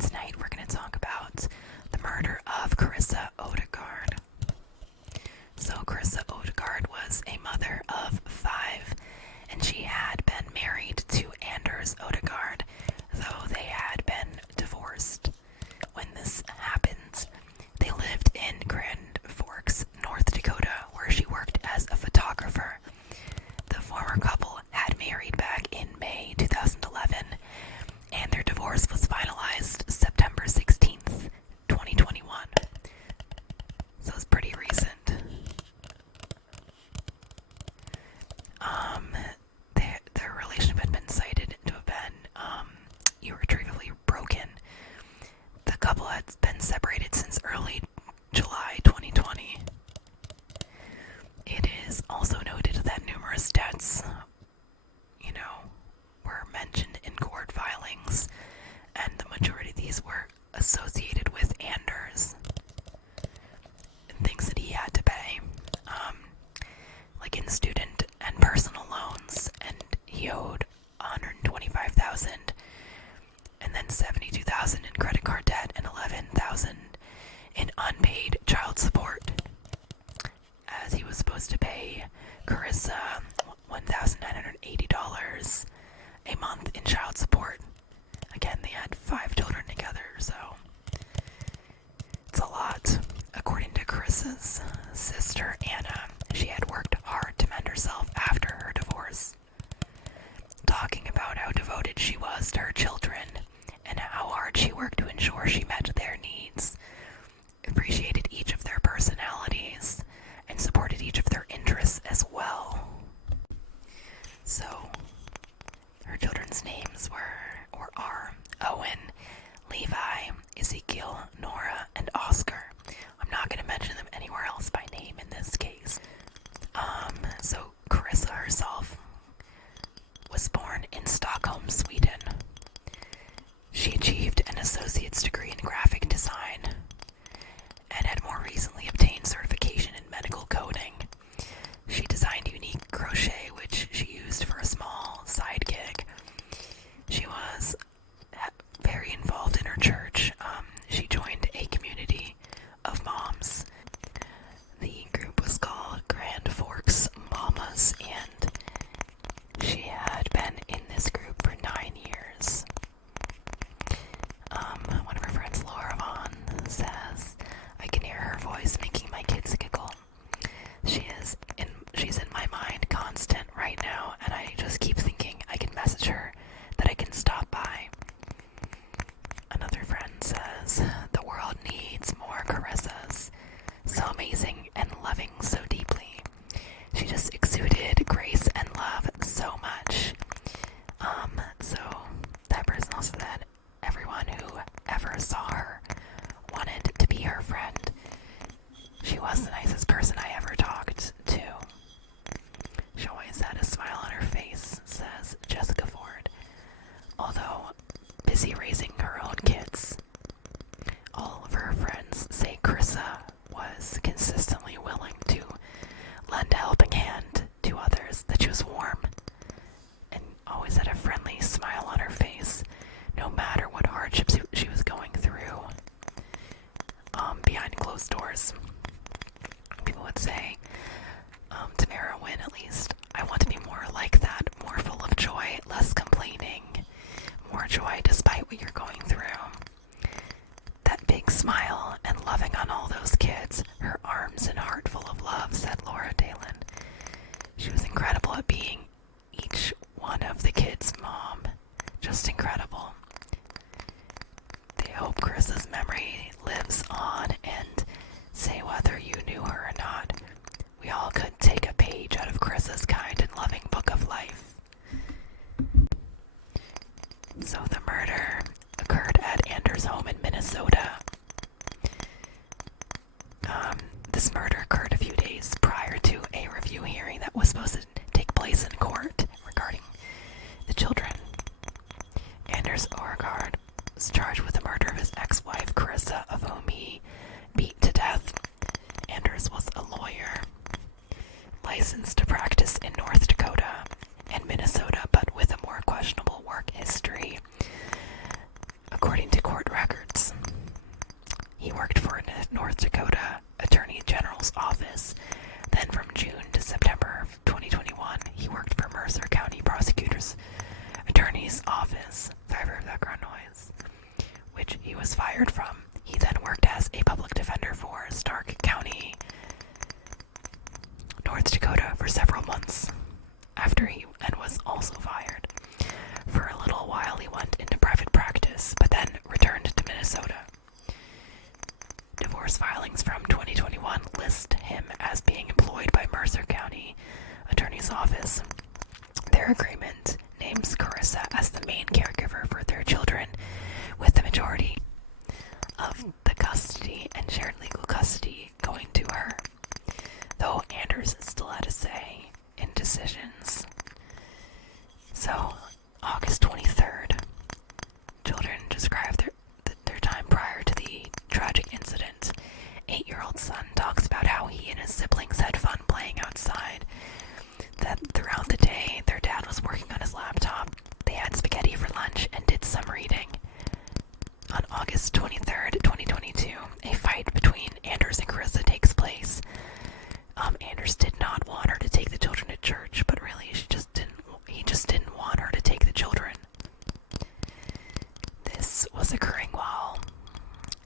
Tonight we're going to talk about the murder of Carissa Odegaard. So Carissa Odegaard was a mother of 5, and she had been married to Anders Odegaard, though they had been divorced. When this happened, they lived in Grand Forks, North Dakota, where she worked as a photographer. The former couple had married back in May 2011, and their divorce was finalized September 16th, 2021. So it's pretty recent. Their relationship had been cited to have been irretrievably broken. The couple had been separated since early July 2020. It is also noted that numerous deaths, were mentioned in court filings, and the majority of these were associated with Anders and things that he had to pay, like in student and personal loans, and he owed $125,000, and then $72,000 in credit card debt, and $11,000 in unpaid child support, as he was supposed to pay Carissa $1,980 a month in child support. Again, they had 5 children together, so it's a lot. According to Carissa's sister, Anna, she had worked hard to mend herself after her divorce, talking about how devoted she was to her children and how hard she worked to ensure she met their needs, appreciated each of their personalities, and supported each of their interests as well. So, her children's names are Owen, Levi, Ezekiel, Nora, and Oscar. I'm not going to mention them anywhere else by name in this case. So Carissa herself was born in Stockholm, Sweden. She achieved an associate's degree in graphic design and had more recently obtained certification in medical coding. She designed unique crochet, which she used for a small side gig. She was very involved in her church. She joined a community of moms. The group was called Grand Forks Mamas, and she had been in this group for 9 years. One of her friends, Laura Vaughn, says, "I can hear her voice making my kids giggle. She's in my mind constant right now, and I just keep thinking I can message her that I can stop by." Another friend says, "The world needs more Carissas. So amazing and loving so deeply. She just exuded grace and love so much." So that person also said everyone who ever saw her wanted to be her friend. She was the nicest person I ever talked to. She always had a smile on her face, says Jessica Ford. Although busy raising her own kids, all of her friends say Carissa was consistently willing to lend a helping hand to others, that she was warm and always had a friendly smile on her face, no matter what hardships she was going through. Behind closed doors, people would say, Tamara Wynn at least, "I want to be more like that, more full of joy, less complaining, more joy despite what you're going through. That big smile and loving on all those kids, her arms and heart full of love," said Laura Dalen. She was incredible at being each one of the kids' mom. Just incredible. They hope Carissa's memory lives on, and say whether you knew her or not, we all could take a page out of Carissa's kind and loving book of life. So the murder occurred at Anders' home in Minnesota. This murder occurred a few days prior to a review hearing that was supposed to take place in court regarding the children. Anders Odegaard was charged with the murder of his ex-wife Carissa, of whom he beat to death. Anders was a lawyer, licensed to practice in North Dakota and Minnesota, but with a more questionable work history. According to court records, North Dakota Attorney General's office. Then from June to September of 2021, he worked for Mercer County Prosecutor's Attorney's Office. Sorry for background noise. Which he was fired from. He then worked as a public defender for Stark County, North Dakota for several months after he was also fired. For a little while he went into private practice, but then returned to Minnesota. Divorce filings from 2021 list him as being employed by Mercer County Attorney's Office. Their agreement names Carissa as the main caregiver for their children, with the majority of the custody and shared legal custody going to her, though Anders still had a say in decisions. So, August 23rd, children describe their time prior to the tragic incident. 8-year-old son talks about how he and his siblings had fun playing outside, that throughout the day their dad was working on his laptop, they had spaghetti for lunch, and did some reading. On August 23rd, 2022, a fight between Anders and Carissa takes place. Anders did not want her to take the children to church, but really he just didn't want her to take the children. This was occurring while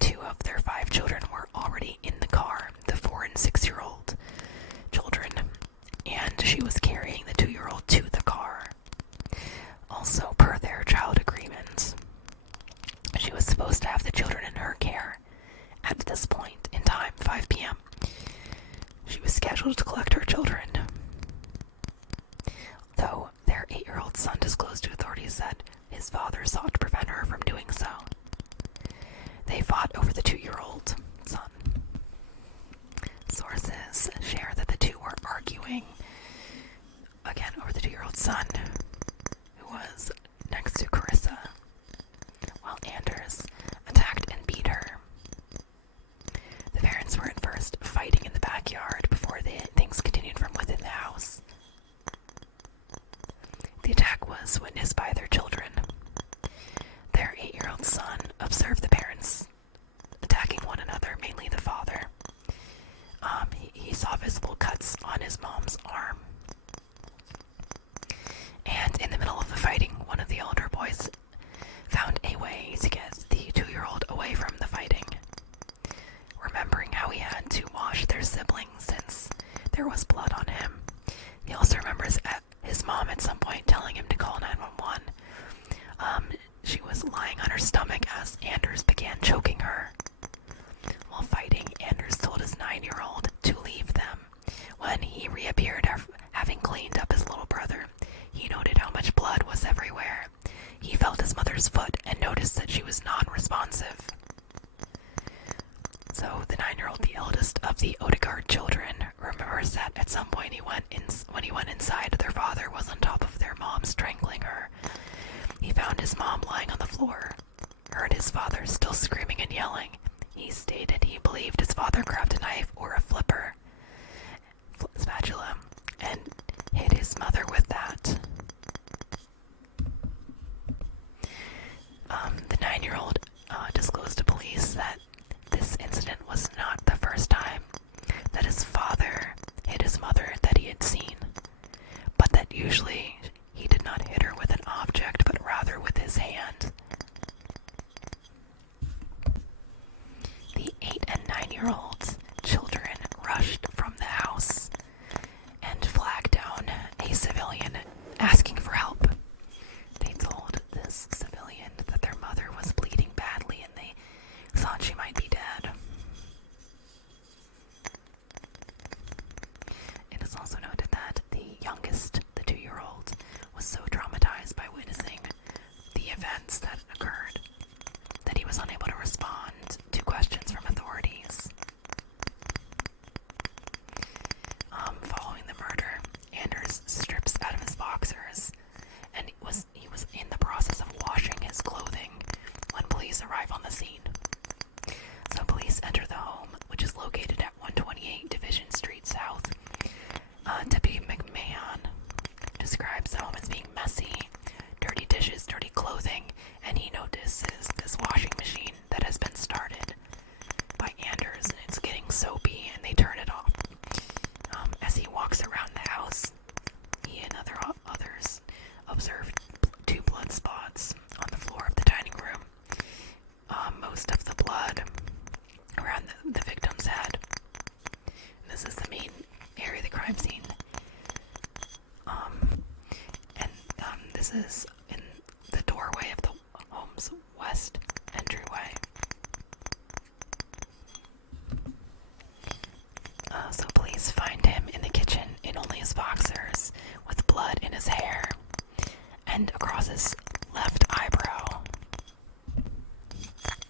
2 of their 5 children were already in the car, the 4 and 6-year-old children, and she was carrying the 2-year-old to the car. Also, per their child agreement, she was supposed to have the children in her care at this point in time, 5 p.m. She was scheduled to collect her children, though their 8-year-old son disclosed to authorities that his father sought to prevent her from doing so. They fought over the 2-year-old son. Sources share that the two were arguing again over the 2-year-old son, who was next to Carissa, while Anders attacked and beat her. The parents were at first fighting in the backyard before things continued from within the house. The attack was witnessed by their children. Their 8-year-old son observed the parents attacking one another, mainly the father. He saw visible cuts on his mom's arm. And in the middle of the fighting, one of the older boys found a way to get the 2-year-old away from the fighting, remembering how he had to wash their siblings since there was blood on him. He also remembers his mom at some point telling him to call 911. She was lying on her stomach as Anders began choking her. While fighting, Anders told his 9-year-old to leave them. When he reappeared, having cleaned up his little brother, he noted how much blood was everywhere. He felt his mother's foot and noticed that she was non-responsive. So the 9-year-old, the eldest of the Odegaard children, remembers that at some point when he went inside, their father was on top of their mom, strangling her. He found his mom lying on the floor, heard his father still screaming and yelling. He stated he believed his father grabbed a knife or a spatula, and hit his mother with that. The 9-year-old disclosed to police that this incident was not the first time that his father hit his mother that he had seen, but that usually he did not hit her with an object, but rather with his hand. The 8 and 9-year-old children rushed from the house and flagged down a civilian asking for help. They told this civilian that their mother was bleeding badly and they thought she might be dead. It is also noted that the youngest, the 2-year-old, crime scene. This is in the doorway of the home's west entryway. So police find him in the kitchen in only his boxers, with blood in his hair and across his left eyebrow.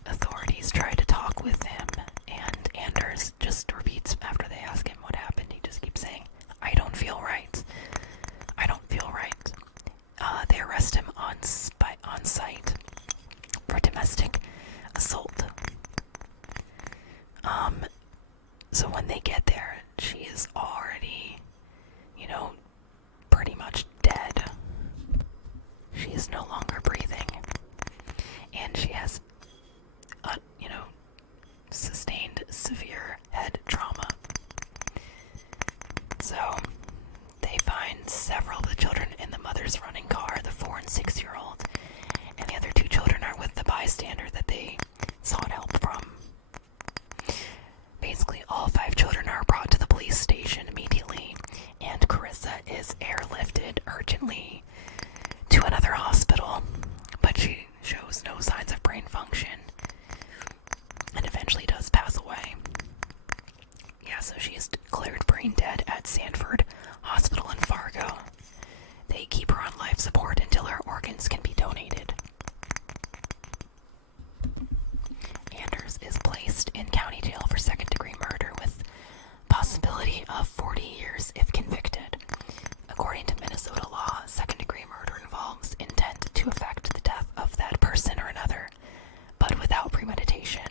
Authorities try to talk with him, and Anders just repeats after they ask him what happened. He just keeps saying, "I don't feel right. I don't feel right." They arrest him on site for domestic assault. So when they get there, she is already, pretty much dead. She is no longer breathing, and she has, sustained severe head trauma. So they find several of the children in the mother's running car, the 4 and 6-year-old, and the other 2 children are with the bystander that they sought help from. Basically, all 5 children are brought to the police station immediately, and Carissa is airlifted urgently to another hospital, but she shows no signs of brain function and eventually does pass away. Yeah, so she is declared brain dead at Sanford Hospital in Fargo. They keep her on life support until her organs can be donated. Anders is placed in county jail for second-degree murder with possibility of 40 years if convicted. According to Minnesota law, second-degree murder involves intent to affect the death of that person or another, but without premeditation.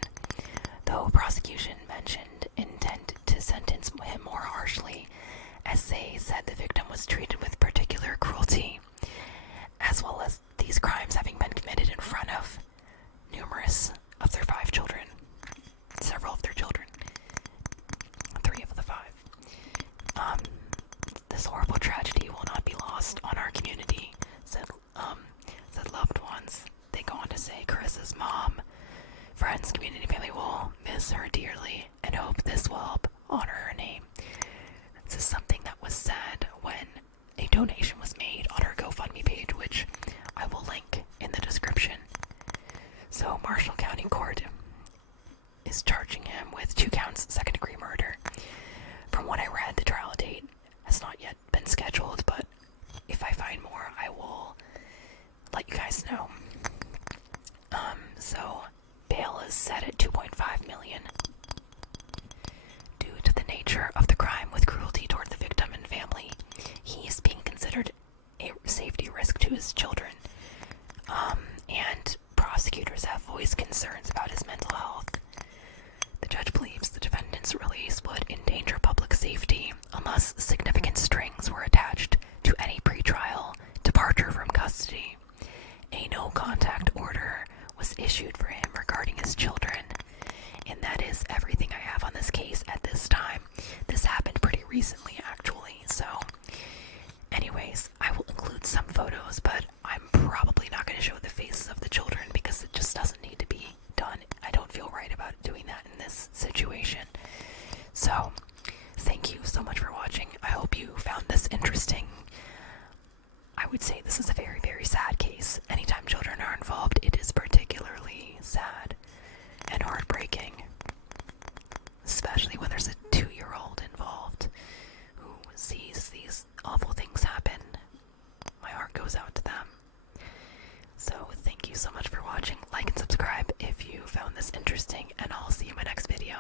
Though prosecution mentioned intent to sentence him more harshly, as they said the victim was treated with particular cruelty, as well as these crimes having been committed in front of numerous of their 5 children. Several of their children. 3 of the 5. This horrible tragedy will not be lost on our community, said loved ones. They go on to say Carissa's mom, friends, community, family will miss her dearly and hope this will help honor her name. This is something that was said when a donation was made on her GoFundMe page, which I will link in the description. So Marshall County Court is charging him with 2 counts second-degree murder. From what I read, the trial date has not yet been scheduled, but if I find more, I will let you guys know. So bail is set at $2.5 million. Due to the nature of the crime with cruelty toward the victim and family, he is being considered a safety risk to his children. And prosecutors have voiced concerns about his mental health. The judge believes the defendant's release would endanger public safety unless significant strings were attached to any pretrial departure from custody. A no-contact order was issued for him regarding his children, and that is everything I have on this case at this time. This happened pretty recently, actually, so anyways, I will include some photos, but I'm probably not going to show the faces of the children because it just doesn't need to be done. I don't feel right about doing that in this situation. So, thank you so much for watching. I hope you found this interesting. I would say this is a very, very sad case. Anytime children are involved, it is particularly sad and heartbreaking, especially when there's a 2-year-old involved who sees these awful things happen. My heart goes out to them. So thank you so much for watching. Like and subscribe if you found this interesting, and I'll see you in my next video.